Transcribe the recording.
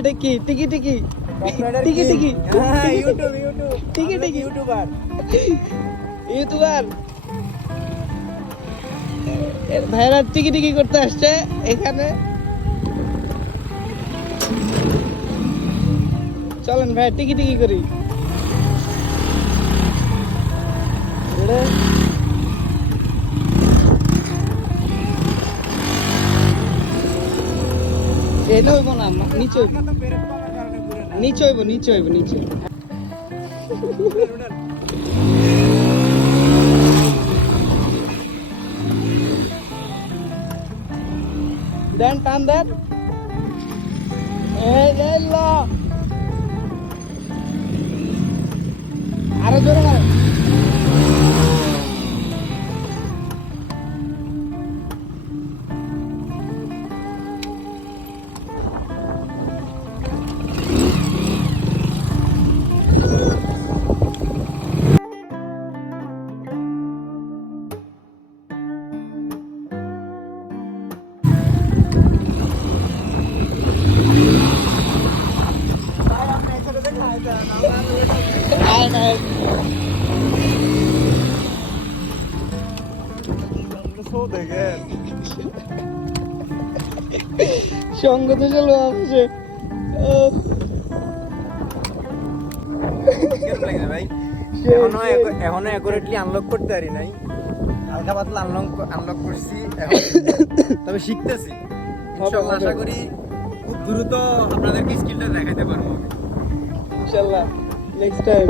এটা কি টিকি টিকি টিকি টিকি টিকি টিকি ইউটিউবার ইউটিউবার ভাইরা টিকি টিকি করতে আসছে এখানে। চলেন ভাই টিকি টিকি করি। এটা হইব না, নিচে হইব, নিচে হইব, নিচে হইব, নিচে। দেন টান দেন, আরো জোরে মারেন। সঙ্গ তো চলো অফিসে। এখনো অ্যাকুরেটলি আনলক করতে পারি নাই, হালকা পাতলা আনলক করছি, তবে শিখতেছি। ইনশাআল্লাহ আশা করি খুব দ্রুত আপনাদেরকে স্কিলটা দেখাতে পারবো ইনশাআল্লাহ নেক্সট টাইম।